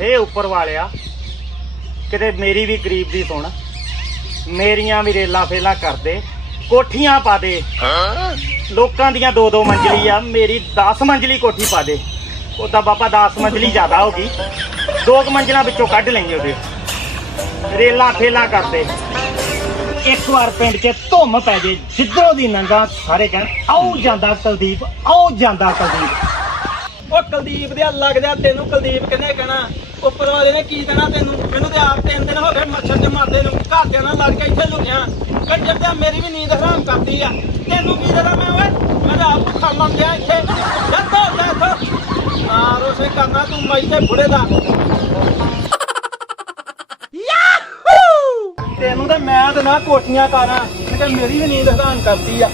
ਹੇ ਉੱਪਰ ਵਾਲਿਆ, ਕਿਤੇ ਮੇਰੀ ਵੀ ਗਰੀਬ ਦੀ ਸੁਣ। ਮੇਰੀਆਂ ਵੀ ਰੇਲਾਂ ਫੇਲਾਂ ਕਰਦੇ ਕੋਠੀਆਂ ਪਾ ਦੇ। ਲੋਕਾਂ ਦੀਆਂ ਦੋ ਦੋ ਮੰਜ਼ਲੀ ਆ, ਮੇਰੀ 10 ਮੰਜ਼ਲੀ ਕੋਠੀ ਪਾ ਦੇ। ਉਹਦਾ ਬਾਬਾ 10 ਮੰਜ਼ਲੀ ਜ਼ਿਆਦਾ ਹੋ ਗਈ। ਦੋ ਕੁ ਮੰਜ਼ਲਾਂ ਵਿੱਚੋਂ ਕੱਢ ਲੈਂਗੇ ਉਹਦੇ। ਰੇਲਾਂ ਫੇਲਾਂ ਕਰਦੇ ਇੱਕ ਵਾਰ ਪਿੰਡ 'ਚ ਧੁੰਮ ਪੈ ਜੇ, ਜਿੱਧਰੋਂ ਦੀ ਨੰਗਾ ਸਾਰੇ ਕਹਿਣ, ਆਉ ਜਾਂਦਾ ਕੁਲਦੀਪ, ਆਉ ਜਾਂਦਾ ਕੁਲਦੀਪ। ਕੁਲਦੀਪ ਦੇ ਲੱਗਦਾ ਤੈਨੂੰ ਕੁਲਦੀਪ ਕਿਹਨੇ ਕਹਿਣਾ? ਉੱਪਰ ਵਾਲੇ ਨੇ ਕੀ ਕਹਿਣਾ ਤੈਨੂੰ? ਮੈਨੂੰ ਤੇ ਆਪ ਤਿੰਨ ਦਿਨ ਹੋ ਗਏ ਮੱਛਰ ਚ ਮਰਦੇ ਨੂੰ ਘਰਦਿਆਂ ਨਾਲ ਲੜ ਕੇ ਇੱਥੇ ਲੁਕਿਆ ਕੰਜਰ ਤੇ ਮੇਰੀ ਵੀ ਨੀਂਦ ਹਰਾਮ ਕਰਦੀ ਆ। ਤੈਨੂੰ ਕੀ ਦੇਣਾ ਮੈਂ ਓਏ? ਮੈਂ ਤਾਂ ਆਪ ਖਾ ਲੰਗਿਆ ਇੱਥੇ। ਜੱਤੋ ਜੱਤੋ ਆ ਰੋਸੇ ਕਰਨਾ ਤੂੰ ਮੈਂ ਤੇ ਬੁੜੇ ਦਾ। ਤੈਨੂੰ ਤਾਂ ਮੈਂ ਤੇ ਨਾ ਕੋਠੀਆਂ ਕਰਾਂ ਕਿ ਮੇਰੀ ਵੀ ਨੀਂਦ ਹਰਾਮ ਕਰਦੀ ਆ।